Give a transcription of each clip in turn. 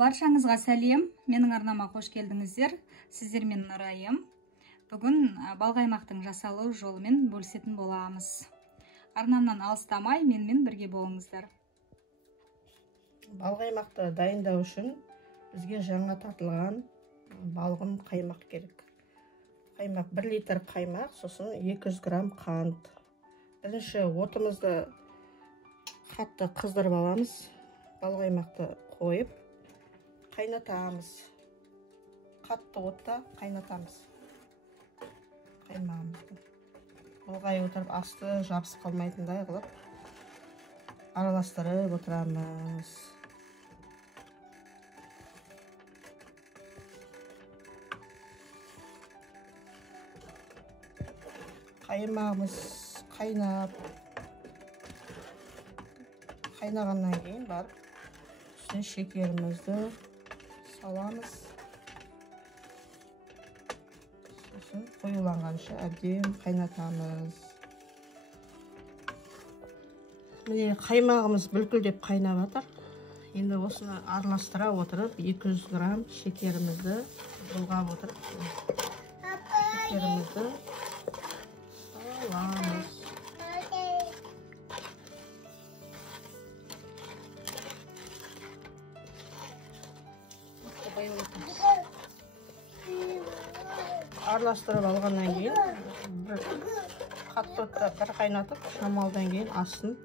Баршаңызға сәлем, менің арнама қош келдіңіздер. Сіздермен Нұрайым. Бүгін балқаймақтың жасалу жолымен бөлісетін боламыз. Арнамнан алыстамай, менімен бірге болыңыздар. Балқаймақты дайындау үшін бізге жаңа тартылған балғын қаймақ керек. Қаймақ 1 литр қаймақ, сосын 200 грамм қант. Бірінші отымызды қатты қыздырып аламыз. Балқаймақты қойып қайнатамыз. Қатты отта қайнатамыз қаймағымызды. Болғай отырып асты жабысып қалмайтындай қылып араластырып отырамыз. Қаймағымыз қайнағаннан кейін барып үстіне шекерімізді саламыз. Сосын қоюланғанша әбден қайнатамыз. Міне қаймағымыз бүлкілдеп қайнап жатыр. Енді осыны араластыра отырып 200 грамм шекерімізді бұлғап отырып шекерімізді саламыз. Араластырып алғаннан кейін қатты отта бір қайнатып, шамалдан кейін астын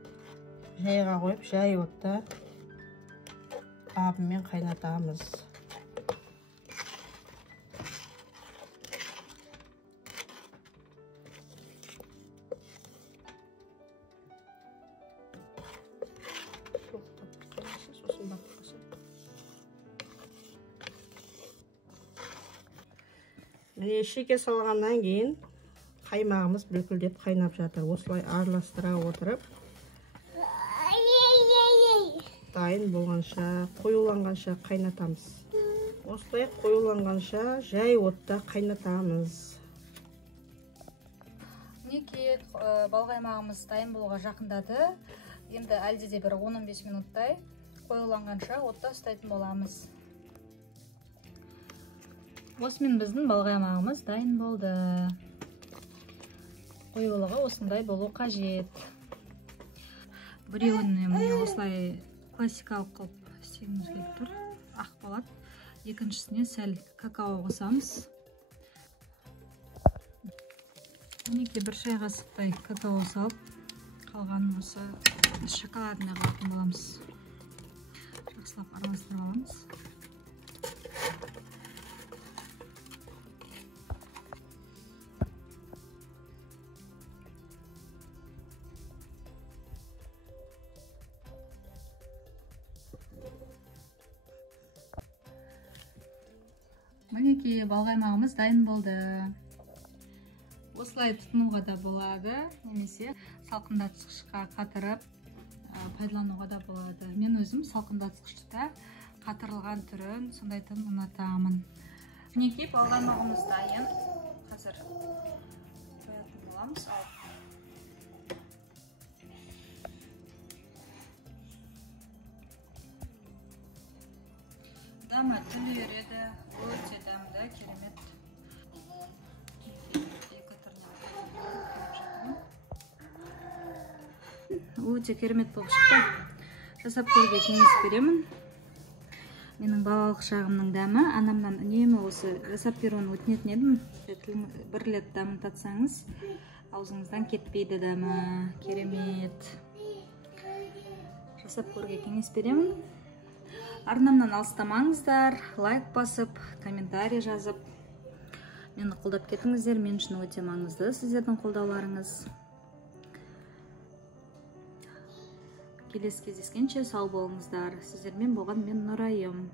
жайға қойып, жай отта бабымен қайнатамыз. Міне шеке салғаннан кейін қаймағымыз бүлкілдеп қайнап жатыр. Осылай араластыра отырып дайын болғанша, қоюланғанша қайнатамыз. Осылай қоюланғанша жай отта қайнатамыз. Мінекей балқаймағымыз дайын болуға жақындады. Енді әлде де бір 10-15 минуттай қоюланғанша отта ұстайтын боламыз. Осымен біздің балқаймағымыз дайын болды. Қоюлығы осындай болу қажет. Біреуін осылай классикалық қылып істегіміз келіп тұр. Ақ болады. Екіншісіне сәл какао қосамыз. Мінекей 1 шай қасықтай какао салып, қалған осы шоколадына қатын боламыз. Жақсылап араластырып аламыз. Мінекей балқаймағымыз дайын болды. Осылай тұтынуға да болады, немесе салқындатқышқа қатырып пайдалануға да болады. Мен өзім салқындатқышта қатырылған түрін сондайтын ұнатамын. Мінекей балқаймағымыз дайын. Қазір қоятын боламыз. Дәмі түрлері өте дәмді, керемет. Өте керемет болып шықты. Жасап көруге кеңес беремін. Менің балалық шағымның дәмі, анамнан үнемі осы жасап беруін өтінетін едім. Бір рет дәмін татсаңыз, аузыңыздан кетпейді дәмі. Керемет. Жасап көруге кеңес беремін. Арнамнан алыстамаңыздар, лайк басып, комментарий жазып, мені қолдап кетіңіздер. Мен үшін өте маңызды сіздердің қолдауларыңыз. Келесі кездескенше сау болыңыздар. Сіздермен болған мен Нұрайым.